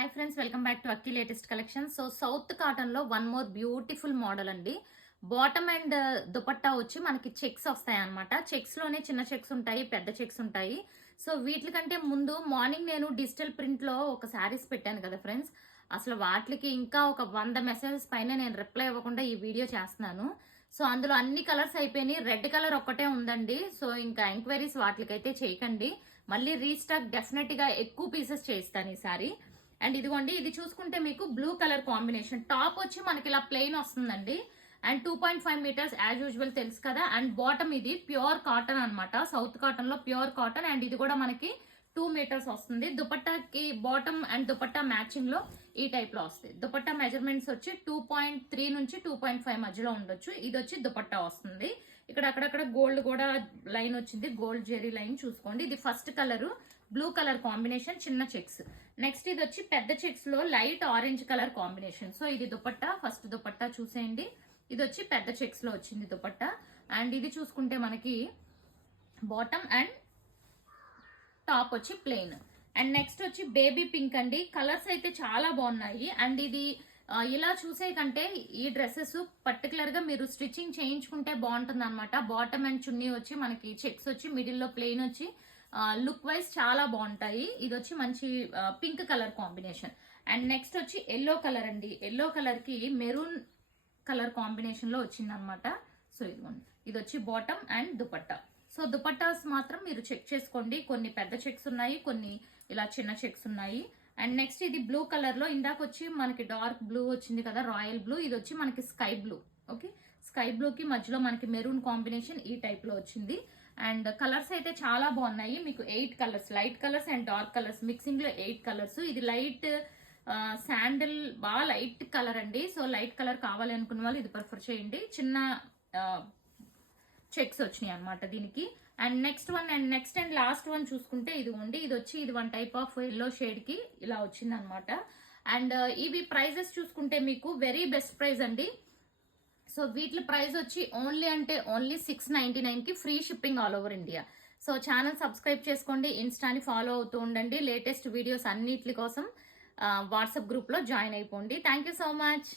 Hi friends, welcome back to Akki latest collection. So south cotton లో one more beautiful model అండి. Bottom and dupatta వచ్చి మనకి checks వస్తాయి అనమాట. చెక్స్ లోనే చిన్న చెక్స్ ఉంటాయి, పెద్ద చెక్స్ ఉంటాయి. సో వీటికంటే ముందు మార్నింగ్ నేను డిజిటల్ ప్రింట్ లో ఒక శారీస్ పెట్టాను కదా ఫ్రెండ్స్. అసలు వాటికి ఇంకా ఒక 100 మెసేజెస్ పైన నేను రిప్లై ఇవ్వకుండా ఈ వీడియో చేస్తున్నాను. సో అందులో అన్ని కలర్స్ అయిపోయినాయి, రెడ్ కలర్ ఒక్కటే ఉందండి. సో ఇంకా ఎంక్వైరీస్ వాటికైతే చేయకండి, మళ్ళీ రీస్టాక్ డెఫినెట్ గా ఎక్కువ పీసెస్ చేయిస్తాను ఈసారి. అండ్ ఇదిగోండి, ఇది చూసుకుంటే మీకు బ్లూ కలర్ కాంబినేషన్. టాప్ వచ్చి మనకి ఇలా ప్లెయిన్ వస్తుందండి. అండ్ 2.5 మీటర్స్ యాజ్ యూజువల్ తెలుసు కదా. అండ్ బాటమ్ ఇది ప్యూర్ కాటన్ అనమాట, సౌత్ కాటన్ లో ప్యూర్ కాటన్. అండ్ ఇది కూడా మనకి 2 మీటర్స్ వస్తుంది. దుపట్టాకి బాటమ్ అండ్ దుపట్టా మ్యాచింగ్ లో ఈ టైప్ లో వస్తుంది. దుపట్టా మెజర్మెంట్స్ వచ్చి 2.3 నుంచి 2.5 మధ్యలో ఉండొచ్చు. ఇది వచ్చి దుపట్టా వస్తుంది. ఇక్కడ అక్కడక్కడ గోల్డ్ కూడా లైన్ వచ్చింది, గోల్డ్ జెరీ లైన్ చూసుకోండి. ఇది first colour blue colour combination, చిన్న చెక్స్. నెక్స్ట్ ఇది వచ్చి పెద్ద చెక్స్ లో light orange colour combination. So ఇది దుపట్టా, ఫస్ట్ దుపట్టా చూసేయండి. ఇది వచ్చి పెద్ద చెక్స్ లో వచ్చింది దుపట్టా. అండ్ ఇది చూసుకుంటే మనకి బాటమ్ అండ్ టాప్ వచ్చి ప్లెయిన్. అండ్ నెక్స్ట్ వచ్చి బేబీ పింక్ అండి. కలర్స్ అయితే చాలా బాగున్నాయి. అండ్ ఇది ఇలా చూసే కంటే ఈ డ్రెస్సెస్ పర్టికులర్ గా మీరు స్టిచ్చింగ్ చేయించుకుంటే బాగుంటుంది అనమాట. బాటమ్ అండ్ చున్నీ వచ్చి మనకి చెక్స్ వచ్చి మిడిల్ లో ప్లెయిన్ వచ్చి లుక్ వైజ్ చాలా బాగుంటాయి. ఇది వచ్చి మంచి pink colour combination. And next వచ్చి ఎల్లో కలర్ అండి. ఎల్లో కలర్ కి మెరూన్ కలర్ కాంబినేషన్ లో వచ్చింది అనమాట. సో ఇదిగోండి, ఇది వచ్చి bottom and dupatta. So dupattas మాత్రం మీరు చెక్ చేసుకోండి, కొన్ని పెద్ద చెక్స్ ఉన్నాయి, కొన్ని ఇలా చిన్న చెక్స్ ఉన్నాయి. అండ్ నెక్స్ట్ ఇది బ్లూ కలర్ లో, ఇందాక వచ్చి మనకి డార్క్ బ్లూ వచ్చింది కదా, రాయల్ బ్లూ. ఇది వచ్చి మనకి sky blue. Okay, sky blue కి మధ్యలో మనకి మెరూన్ కాంబినేషన్ ఈ టైప్ లో వచ్చింది. అండ్ కలర్స్ అయితే చాలా బాగున్నాయి. మీకు 8 colours, light colours and dark colours mixing లో 8 కలర్స్. ఇది లైట్ శాండిల్, బాగా లైట్ కలర్ అండి. సో లైట్ కలర్ కావాలి అనుకున్న వాళ్ళు ఇది ప్రిఫర్ చేయండి. చిన్న చెక్స్ వచ్చినాయి అనమాట దీనికి. And next one and next and last one చూసుకుంటే ఇది ఉంది. ఇది వచ్చి ఇది one type of yellow shade కి ఇలా వచ్చింది అనమాట. అండ్ ఇవి ప్రైజెస్ చూసుకుంటే మీకు వెరీ బెస్ట్ ప్రైస్ అండి. సో వీటి ప్రైస్ వచ్చి ఓన్లీ అంటే ఓన్లీ 699 కి free shipping all over India. So channel subscribe చేసుకోండి, ఇన్స్టాని ఫాలో అవుతూ ఉండండి. లేటెస్ట్ వీడియోస్ అన్నిటి కోసం వాట్సాప్ గ్రూప్ లో జాయిన్ అయిపోండి. Thank you so much.